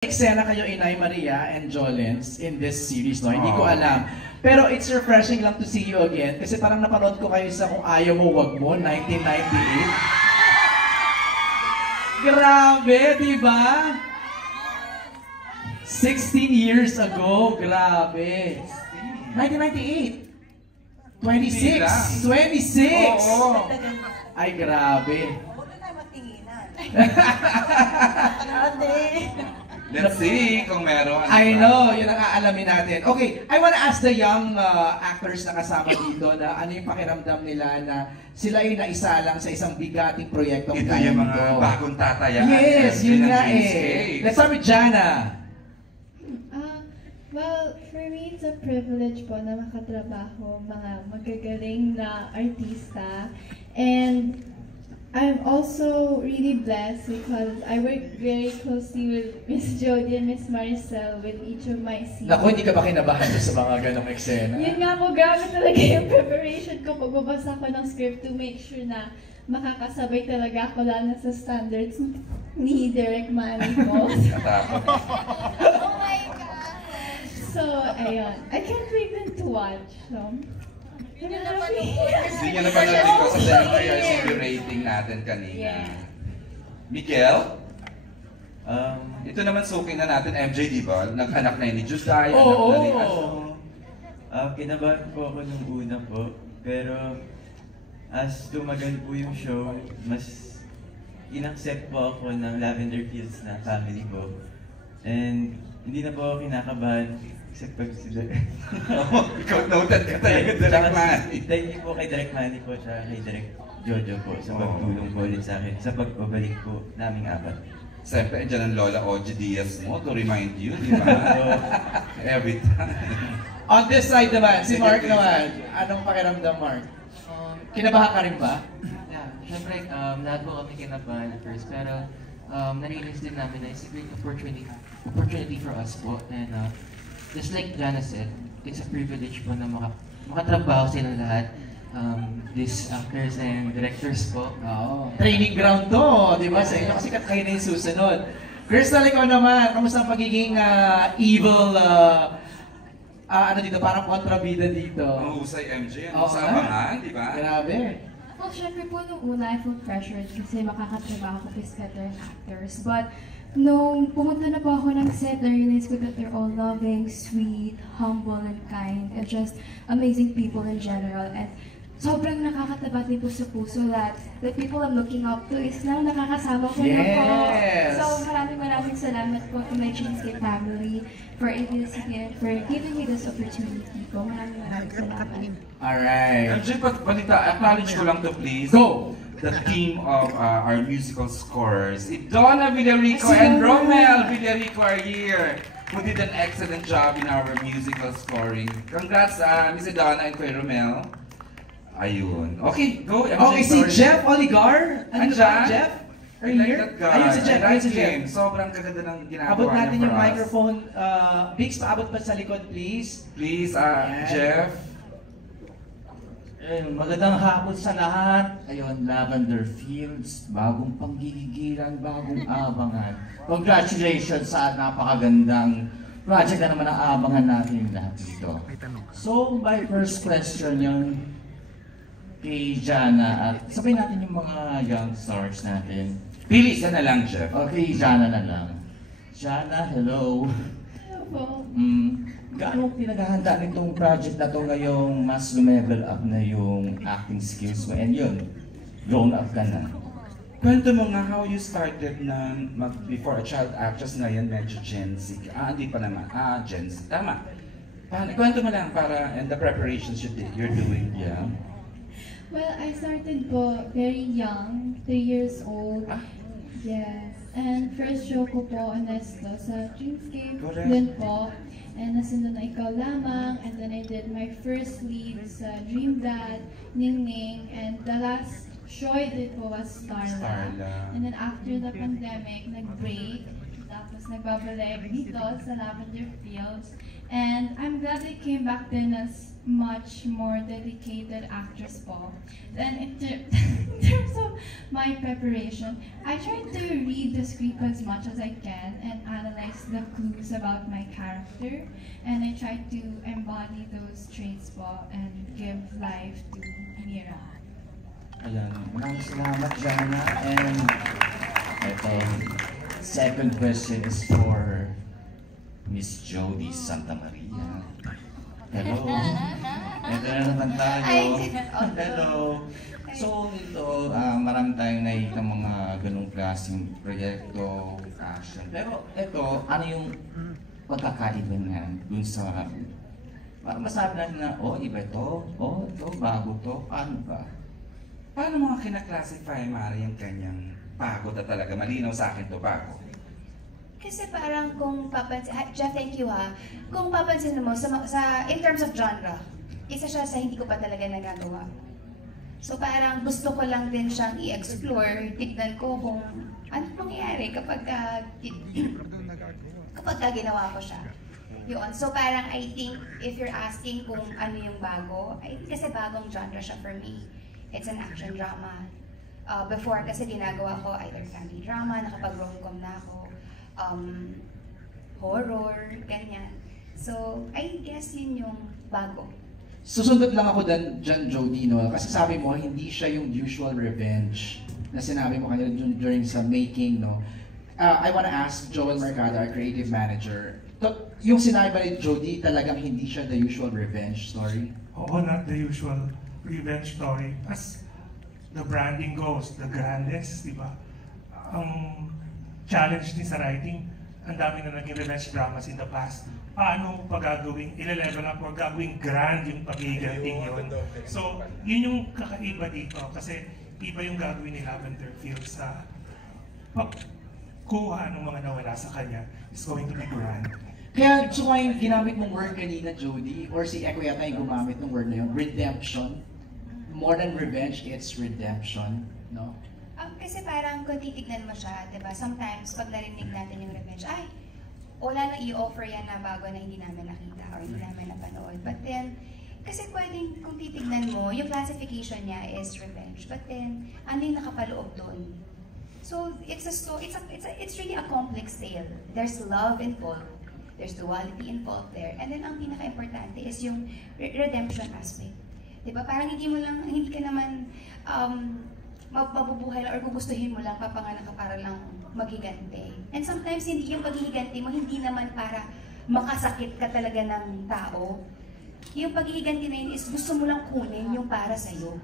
Eksena kayo Inay Maria and Jolens in this series, no? Hindi ko alam. Pero it's refreshing lang to see you again kasi parang napanood ko kayo sa Kung Ayaw Mo Wag Mo, 1998. Grabe, di ba? 16 years ago, grabe. 1998. 26. 26. Oo. Ay, grabe. Let's see kung meron. I know, yun ang aalamin natin. Okay, I wanna ask the young actors na kasama dito na ano yung pakiramdam nila na sila ay naisalang sa isang bigating proyektong ito yung mga bagong tatayaan. Yes, yun nga eh. Let's start with Jana. Well, for me, it's a privilege po na makatrabaho mga magagaling na artista. And I'm also really blessed because I work very closely with Miss Jody and Miss Maricel with each of my scenes. Naku, hindi ka ba kinabahan sa mga ganong eksena? Yun nga po, grabe talaga yung preparation ko. Pagbabasa ko ng script to make sure na makakasabay talaga ako lalo sa standards ni Direk Manny po. Oh my God! So, ayun. I can't wait them to watch. So, hindi nyo napanood ko sa IRCB rating natin kanina. Miguel? Ito naman suking na natin, MJ, di ba? Nag-anak na yun ni Juday, anak na ni Kinabahan po ako nung una po, pero as tumagal po yung show, mas in-accept po ako ng Lavender Fields na family ko. And hindi na po ako kinakabahan. Except pag sila. Ikaw noted ka talaga, Direk Manny. Thank you po kay Direk Manny po siya, kay Direk Jojo po sa pagtulong po ulit sa akin, sa pagbabalik po naming apat. Siyempre, andyan ang Lola Oji Diaz mo to remind you, di ba? Every time. On this side naman, si Mark naman. Anong pakiramdam, Mark? Kinabahan ka rin ba? Yeah, syempre, lahat po kami kinabahan at first, pero na-realize din namin na it's a great opportunity for us po. And just like Jana said, it's a privilege po na makatrabaho silang lahat. These actors and directors po. Training ground to, di ba? Sa inyo kasi kayo na yung susunod. Crystal, ikaw naman, kamusta ang pagiging evil, ano dito, parang kontrabida dito? Ang husay MJ, ano sa abangan, di ba? Grabe. Well, syempre po nung una, I feel pressured kasi makakatrabaho ko with veteran actors. But nung pumunta na po ako ng set, na-realize ko that they're all loving, sweet, humble, and kind, and just amazing people in general. And sobrang nakakataba din po sa puso that the people I'm looking up to is now nakakasama ko na po. So maraming salamat po to my Cheesecake family for introducing and for giving me this opportunity po. Maraming salamat. Alright. MJ, balita, acknowledge ko lang to please. Go! The team of our musical scores. Donna Villarico and Romel Villarico are here, who did an excellent job in our musical scoring. Congrats, Miss Donna and Kuya Romel. Ayun. Okay, go. MJ, Okay, si Jeff Oligar. Ano ba, Andyan? Jeff? Are I you like here? that guy. Ayun si Jeff. Ayun si Jeff. Sobrang kaganda ng ginagawa Abot niya natin for yung us. microphone. Biggs, paabot pa sa likod, please. Please, Jeff. Magandang hapon sa lahat. Ayun, Lavender Fields, bagong panggigigilan, bagong abangan. Congratulations sa napakagandang project na naman ang abangan natin lahat dito. So, my first question yung kay Jana at sabay natin yung mga young stars natin. Pili ka na lang, Jeff. Okay, Jana na lang. Jana, hello. Hello po. Gaano pinaghahanda nitong project na to ngayong mas lumevel up na yung acting skills mo and yun, grown up ka na? Kwento mo nga how you started na before a child actress, ngayon medyo Gen Z. Hindi pa naman. Gen Z. Tama. Kwento mo lang para and the preparations you're doing. Yeah. Well, I started po very young, 3 years old. Yes. And first show ko po, Honesto, sa Dreamscape. Then po. And nasunod na Ikaw Lamang. And then I did my first lead sa Dream Dad, Ning Ning. And the last show I did po was Starla. And then after the pandemic, nag-break. Tapos nagbabalik dito sa Lavender Fields. And I'm glad I came back then as much more dedicated actress po. Then in terms of my preparation, I tried to read the script as much as I can and analyze the clues about my character. And I tried to embody those traits po and give life to Mira. Ayan, maraming salamat, Jana. And ito, second question is for Miss Jody Santa Maria. Hello. Ito na naman tayo. Hello. So ito, marami tayong nakikita mga ganong klaseng proyekto, action. Pero ito, ano yung pagkakaiba niyan dun sa para masabi natin na, iba to, ito, bago to, paano ba? Paano mga kinaklasify, Mari, yung kanyang pagod na talaga? Malinaw sa akin to, pagod. Kasi parang kung papansin, Jeff, thank you ha. Kung papansin mo, in terms of genre, isa siya sa hindi ko pa talaga nagagawa. So parang gusto ko lang din siyang i-explore, tignan ko kung ano mangyayari kapag ginawa ko siya. Yun. So parang I think, if you're asking kung ano yung bago, I think kasi bagong genre siya for me. It's an action drama. Before kasi ginagawa ko either family drama, nakapag-rom-com na ako. Horror, ganyan. So, I guess yun yung bago. Susundot lang ako dyan, Jody, no? Kasi sabi mo, hindi siya yung usual revenge na sinabi mo kanina during sa making, no? I wanna ask Joel Mercado, our creative manager, yung sinabi ba ni Jody, talagang hindi siya the usual revenge story? Oo, not the usual revenge story. As the branding goes, the grandest, di ba? Ang challenge din sa writing, ang dami na naging revenge dramas in the past. Paano pagagawing, ile-level up or gagawing grand yung paghihiganting yun. So, yun yung kakaiba dito kasi iba yung gagawin ni Lavender Fields sa pagkuha ng mga nawala sa kanya is going to be grand. Kaya so yung ginamit mong word kanina, Jody, or si Eko yata yung gumamit ng word na yun, redemption. More than revenge, it's redemption, no? Kasi parang kung titignan mo siya, di ba? Sometimes pag narinig natin yung revenge, ay, wala nang i-offer yan na bago na hindi namin nakita or hindi namin napanood. But then, kasi pwedeng kung titignan mo, yung classification niya is revenge. But then, ano yung nakapaloob doon? So, it's really a complex tale. There's love involved. There's duality involved there. And then, ang pinaka-importante is yung redemption aspect. Diba? Parang hindi ka naman mabubuhay lang or gugustuhin mo lang, papanganak ka para lang maghiganti. And sometimes, yung paghihiganti mo, hindi naman para makasakit ka talaga ng tao. Yung paghihiganti na yun is gusto mo lang kunin yung para sa'yo.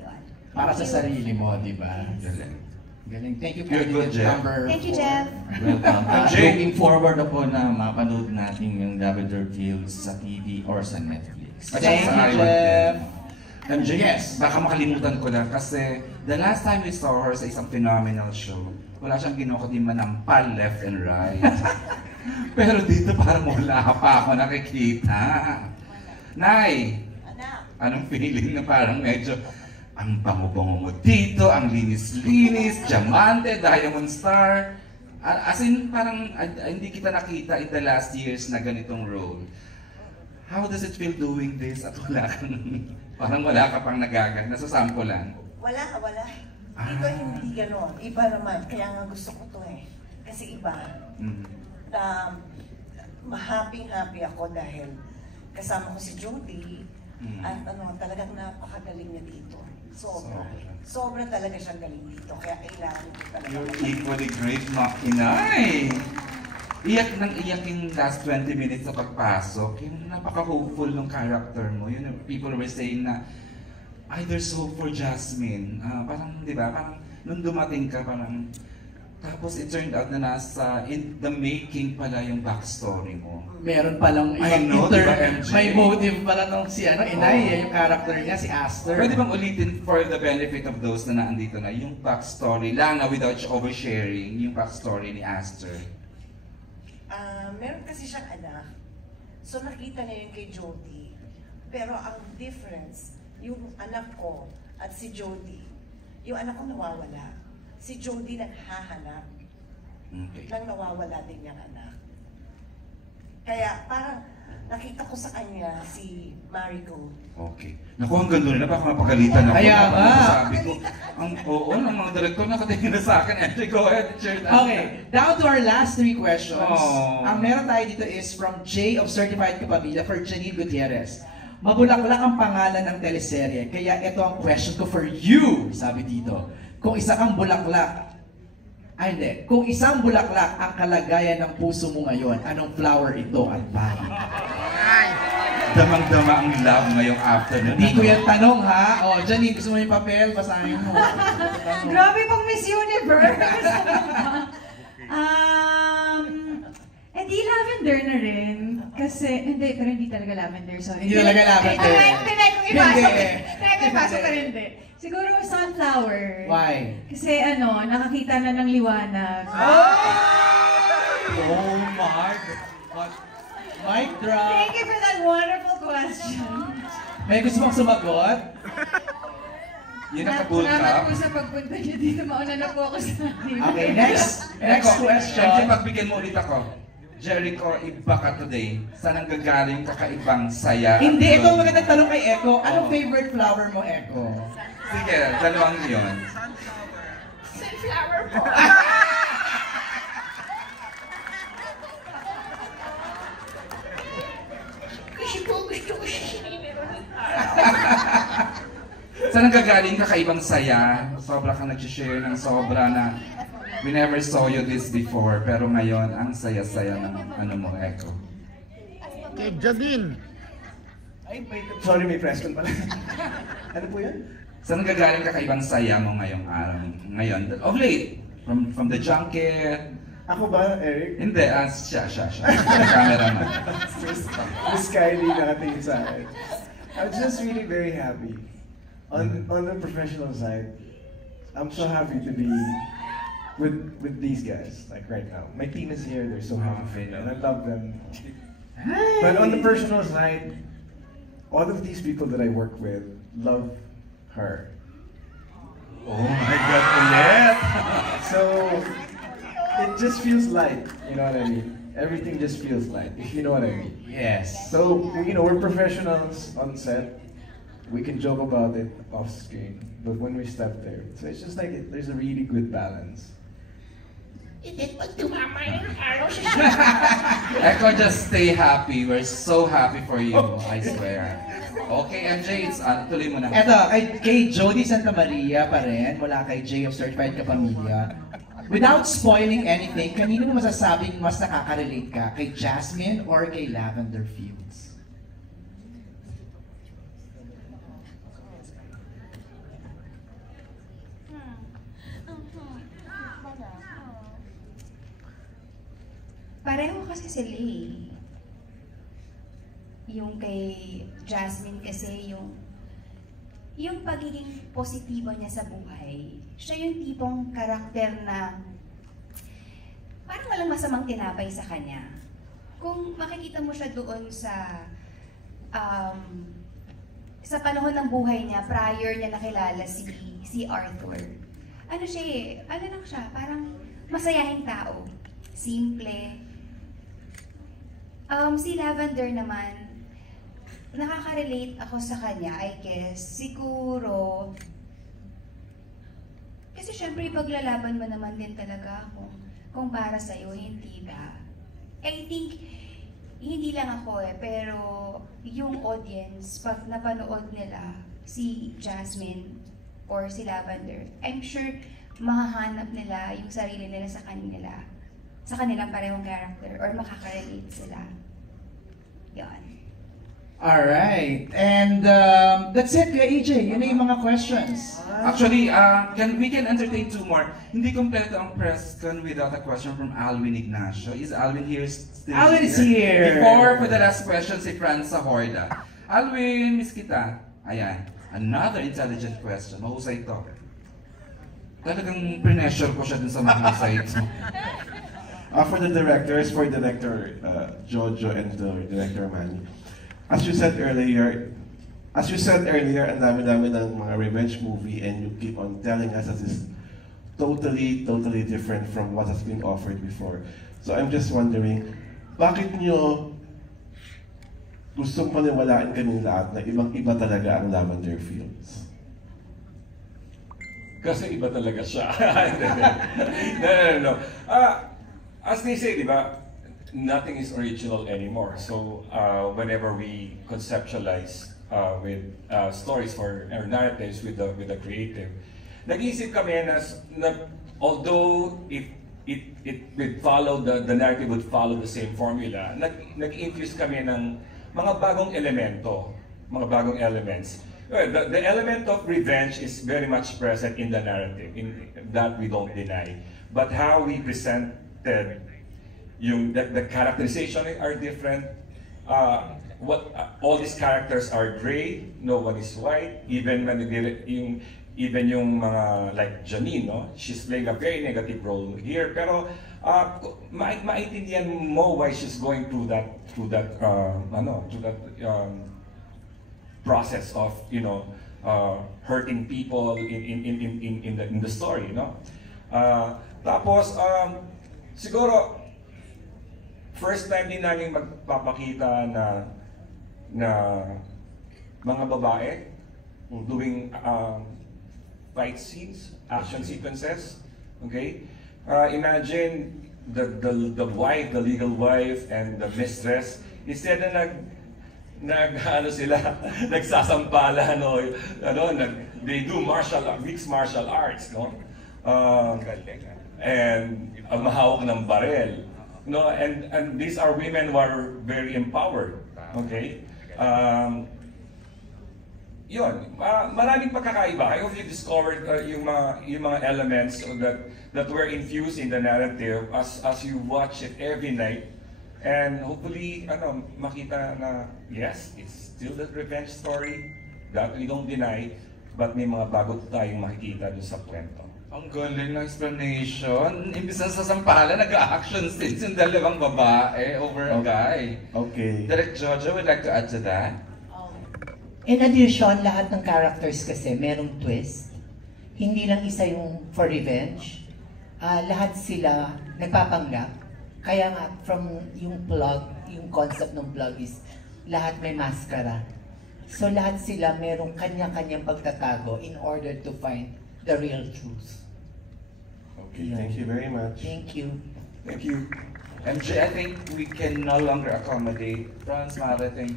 Yun. Para sa sarili mo, di ba? Galing. Galing. Thank you for You're good, Jeff. number Thank you, 4. Jeff. Welcome. Jay. Looking forward na po na mapanood natin yung Lavender Fields sa TV or sa Netflix. At Thank saka you, sa Jeff. MJ, Yes. baka makalimutan ko lang kasi the last time we saw her sa isang phenomenal show, wala siyang ginawa kundi manampal left and right. Pero dito parang wala pa ako nakikita. Nay, anong feeling na parang medyo ang bango-bango mo dito, ang linis-linis, diamante, diamond star. As in, parang hindi kita nakita in the last years na ganitong role. How does it feel doing this at wala kang, parang wala ka pang nagagat, nasasampulan? Wala. Dito hindi gano'n. Iba naman. Kaya nga gusto ko to eh. Kasi iba. Happy ako dahil kasama ko si Jody. At talagang napakagaling niya dito. Sobra talaga siyang galing dito. Kaya kailangan ko talaga. You're equally great, Inay! Iyak nang iyak yung last 20 minutes sa pagpasok. Yung napaka-hopeful ng character mo. Yun, people were saying na, ay, there's hope for Jasmine. Parang, di ba, parang nung dumating ka, parang, tapos it turned out na nasa, in the making pala yung backstory mo. Meron palang I ibang know, diba, MJ? may motive pala nung si Inay, yung character niya, si Aster. Pwede bang ulitin for the benefit of those na naandito na, yung backstory lang na without oversharing, yung backstory ni Aster? Meron kasi siyang anak. So nakita niya yun kay Jody. Pero ang difference, yung anak ko at si Jody, yung anak ko nawawala. Si Jody naghahanap. Okay. Nang nawawala din niyang anak. Kaya parang nakita ko sa kanya si Marigold. Okay. Naku, hanggang doon na baka mapagalitan ako. Kaya nga. Sabi ko, ng mga direktor nakatingin na sa akin. Actually, go ahead, Chair. Okay, down to our last 3 questions. Oh. Ang meron tayo dito is from J of Certified Kapamilya for Janine Gutierrez. Mabulaklak ang pangalan ng teleserye, kaya ito ang question ko for you, sabi dito. Kung isa kang bulaklak, hindi. Kung isang bulaklak ang kalagayan ng puso mo ngayon, anong flower ito at bakit? Damang-dama ang love ngayong afternoon. Hindi ko yan tanong ha. O, Janine, gusto mo yung papel? Basahin mo. Grabe pang Miss Universe! Di lavender na rin. Kasi, pero hindi talaga lavender, sorry. Hindi talaga lavender. Tinay kong ipasok ka rin, hindi. Siguro sunflower. Why? Kasi nakakita na ng liwanag. Oh my God. Mic drop. Thank you for that wonderful question. May gusto mong sumagot? Yun nakabull Salamat ka. po sa pagpunta niyo dito. Mauna na po ako sa atin. Okay, next question. Siyempre, pagbigyan mo ulit ako. Jericho, iba ka today. Saan ang gagaling kakaibang saya? Hindi, ito ang magandang tanong kay Echo. Anong favorite flower mo, Echo? Sige, dalawang yun. Sunflower po. Kasi po gusto ko siya sininiroon. Saan ang gagaling kakaibang saya? Sobra kang nag-share ng sobra na we never saw you this before, pero ngayon, ang saya-saya ng ano mo, Echo. Kay Janine. Ay, sorry, may press con pala. Ano po yun? Saan ang gagaling kakaibang saya mo ngayong araw? Ngayon, of late, from the junket. Ako ba, Eric? Hindi, siya. Cameraman. Miss Kylie nakatingin sa akin. I'm just really very happy. On the professional side, I'm so happy to be with these guys, like right now. My team is here, they're so happy, and I love them. But on the personal side, all of these people that I work with love her. Oh my God, ulit! So, it just feels light, you know what I mean? Everything just feels light, if you know what I mean. Yes. So, we're professionals on set. We can joke about it off screen, but when we step there, so it's just like there's a really good balance. Hindi pag tumama yung araw sa Echo, just stay happy. We're so happy for you, I swear. Okay, MJ, tuloy mo na. Eto, kay Jody Santa Maria pa rin, mula kay J of Certified Kapamilya. Without spoiling anything, kanino mo masasabing mas nakaka-relate ka? Kay Jasmine or kay Lavender Fields? Pareho kasi sila eh. Yung kay Jasmine kasi yung pagiging positibo niya sa buhay. Siya yung tipong karakter na parang walang masamang tinapay sa kanya. Kung makikita mo siya doon sa panahon ng buhay niya, prior niya nakilala si Arthur. Ano siya eh, ano lang siya, parang masayahing tao. Simple. Si Lavender naman, nakaka-relate ako sa kanya, I guess. Siguro, kasi syempre paglalaban mo naman din talaga kung para sa'yo, hindi ba? I think, hindi lang ako pero yung audience, pag napanood nila si Jasmine or si Lavender, I'm sure mahahanap nila yung sarili nila sa kanilang parehong character or makaka-relate sila. Yan. Alright, and that's it, Kuya EJ. Yun na yung mga questions. Actually, we can entertain 2 more. Hindi kompleto ang press con without a question from Alwin Ignacio. Is Alwin here still? Alwin is here. Before, for the last question, si Franz Horda. Alwin, miss kita. Ayan, another intelligent question. Mahusay ito. Talagang pre-measure ko siya dun sa mahusay ito. For the directors, for Director Jojo and the Director Manny, as you said earlier, ang dami-dami ng mga revenge movie and you keep on telling us that this totally different from what has been offered before. So I'm just wondering, bakit nyo gustong paniwalaan kaming lahat na ibang-iba talaga ang Lavender Fields? Kasi iba talaga siya. No. As they say, di ba, nothing is original anymore. So whenever we conceptualize with stories or narratives with the creative, nag-iisip kami na although it would follow the narrative would follow the same formula, nag-infuse kami ng mga bagong elemento, mga bagong elements. Well, the element of revenge is very much present in the narrative, in that we don't deny. But how we presented the characterization are different. All these characters are gray, no one is white. Even yung mga like Janine, no? She's playing a very negative role here. Pero maintindihan mo why she's going through that process of hurting people in the story, no? Tapos siguro first time din namin magpapakita na mga babae doing fight scenes, action sequences. Okay, imagine the wife, the legal wife, and the mistress, instead na nagsasampala, they do mixed martial arts, no? And mahawak ng barel, no? And these are women who are very empowered, okay? Yun, maraming pagkakaiba. I hope you discovered yung mga elements that were infused in the narrative as you watch it every night. And hopefully, makita na, yes, it's still the revenge story that we don't deny, but may mga bago tayong makikita dun sa kwento. Ang galing ng explanation. Imbis na sa sampalan, nag-action scenes yung dalawang babae over a guy. Okay. Direct Jojo would like to add to that? In addition, lahat ng characters kasi merong twist. Hindi lang isa yung for revenge. Lahat sila nagpapanggap. Kaya nga, from yung plug, yung concept ng plug is lahat may maskara. So lahat sila merong kanya-kanyang pagtatago in order to find the real truth. Okay, thank you very much. Thank you. Thank you. MJ, I think we can no longer accommodate. Franz, Marating,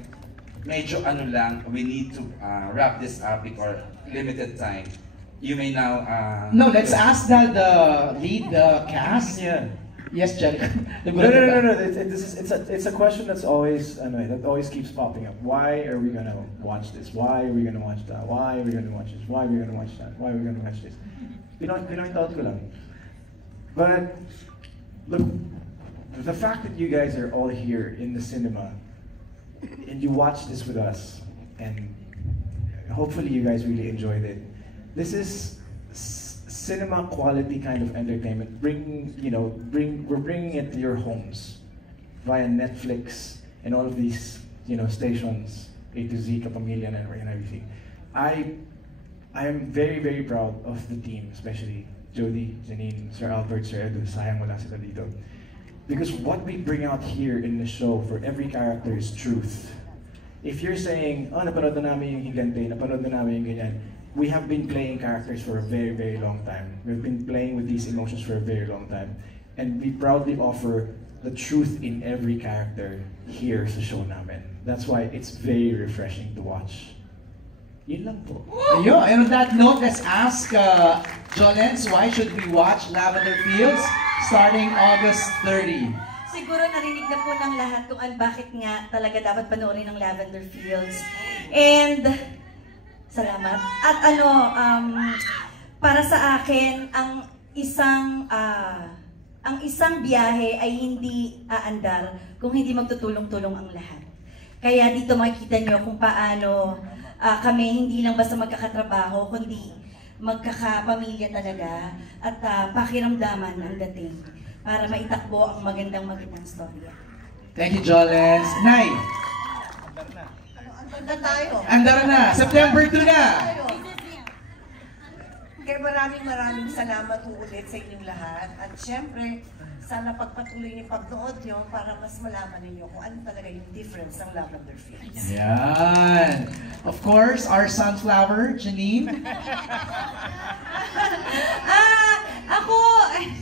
medyo lang, we need to wrap this up because limited time. You may now... No, let's ask the lead cast. Yeah. Yes, Jerry. No. It's a question that's always that always keeps popping up. Why are we gonna watch this? Why are we gonna watch that? Why are we gonna watch this? Why are we gonna watch that? Why are we gonna watch this? Pinoy thought ko lang. But look, the fact that you guys are all here in the cinema and you watch this with us, and hopefully you guys really enjoyed it. This is cinema quality kind of entertainment. We're bringing it to your homes via Netflix and all of these stations, A to Z, Kapamilya Network and everything. I am very, very proud of the team, especially Jody, Janine, Sir Albert, Sir Edu. Sayang wala sila dito. Because what we bring out here in the show for every character is truth. If you're saying, napanood na namin yung Higante, napanood na namin yung ganyan, we have been playing characters for a very, very long time. We've been playing with these emotions for a very long time. And we proudly offer the truth in every character here sa show namin. That's why it's very refreshing to watch. Yun lang po. Ayun, and on that note, let's ask Jolens, why should we watch Lavender Fields starting August 30? Siguro narinig na po ng lahat kung bakit nga talaga dapat panoorin ng Lavender Fields. And salamat. At para sa akin, ang isang biyahe ay hindi aandar kung hindi magtutulong-tulong ang lahat. Kaya dito makikita nyo kung paano kami hindi lang basta magkakatrabaho, kundi magkakapamilya talaga at pakiramdaman ang dating para maitakbo ang magandang storya. Thank you, Jolens. Nay! Andar na tayo. Andar na! September 2 na! Kaya maraming salamat ulit sa inyong lahat. At syempre, sana pagpatuloy niyo pagnood nyo para mas malaman ninyo kung ano talaga yung difference ng Lavender Fields. Yan. Of course, our sunflower, Janine. Ako,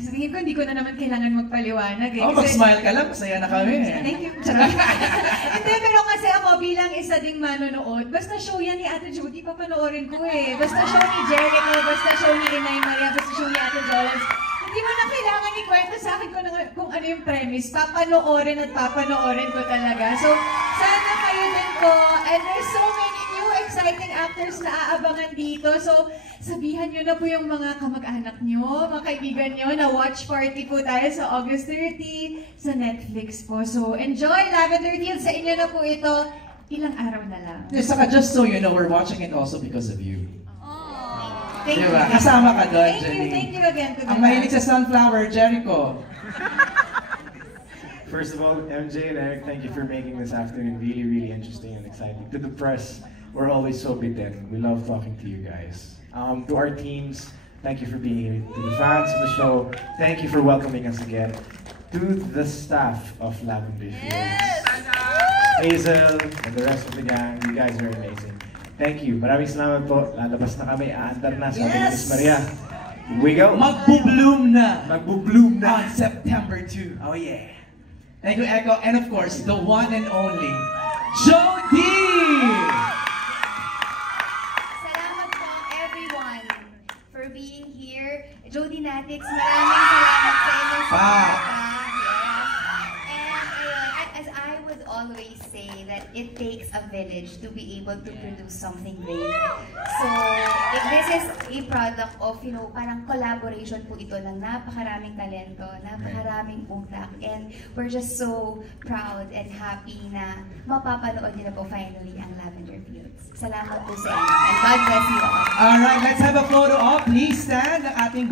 sabihin ko, hindi ko na naman kailangan magpaliwanag. Oh, mag-smile ka lang, masaya na kami. Thank you. Hindi, pero kasi ako bilang isa ding manonood, basta show yan ni Ate Judy, papanoorin ko eh. Basta show ni Jericho, basta show ni Inay Maria, basta show ni Ate Jolens. Hindi mo na kailangan ikwento sa akin kung ano yung premise. Papanoorin at papanoorin ko talaga. So, sana kayo din po. And there's so many new exciting actors na aabangan dito. So, sabihan nyo na po yung mga kamag-anak nyo, mga kaibigan nyo, na watch party po tayo sa August 30 sa Netflix po. So, enjoy Lavender Fields. Sa inyo na po ito. Ilang araw na lang. Yes, saka just so you know, we're watching it also because of you. Thank diba? you. Kasama ka doon, Janine. Thank you again to the Ang mahilig sa sunflower, Jericho. First of all, MJ and Eric, thank you for making this afternoon really, really interesting and exciting. To the press, we're always so bitten. We love talking to you guys. To our teams, thank you for being here. To the fans of the show, thank you for welcoming us again. To the staff of Lavender Fields, Hazel, and the rest of the gang, you guys are amazing. Thank you. Maraming salamat po. Lalabas na kami. Aandar na sa Miss Maria. Here we go. Magbo-bloom na. Magbo-bloom na. On September 2. Oh yeah. Thank you, Echo. And of course, the one and only, Jody! Salamat po everyone for being here. Jody Natics, maraming salamat sa inyong suporta. As I would always say, that it takes a village to be able to produce something great. So, this is a product of, parang collaboration po ito ng napakaraming talento, napakaraming utak, and we're just so proud and happy na mapapanood niyo na po finally ang Lavender Fields. Salamat po sa inyo, and God bless you all. Alright, let's have a photo op. Please stand ang ating